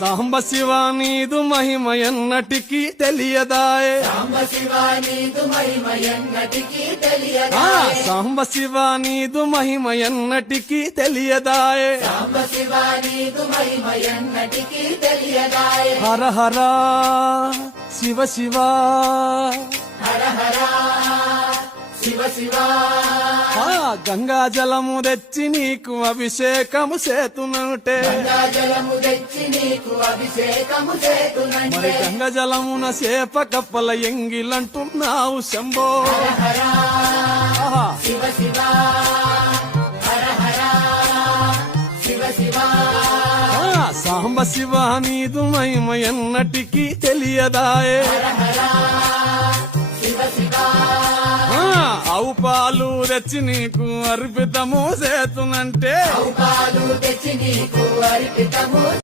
సాంబ శివ నీదు మహిమ ఎన్నటికీ తెలియదాయే సాంబ శివ నీదు మహిమ ఎన్నటికీ ఆ తెలియదాయే సాంబ శివ నీదు మహిమ ఎన్నటికీ తెలియదాయే సాంబ శివ నీదు మహిమ ఎన్నటికీ తెలియదాయే హర హర శివ శివ హర హర శివ శివ ఆ గంగా జలము తెచ్చి నీకు అభిషేకము చేతునంటే గంగాజలము తెచ్చి నీకు అభిషేకము మరి చేతునంటే గంగ జలమున చేప కప్పల ఎంగిలంటున్నావు శంభో హర ఆహా. శివ శివ హర హర శివ శివ ఆ సాంబ శివ నీదు మహిమ ఎన్నటికీ తెలియదాయే హర హర శివ శివ ఆ ఆవు పాలు తెచ్చి నీకు అర్పితము చేతునంటే పాలు తెచ్చి నీకు అర్పితము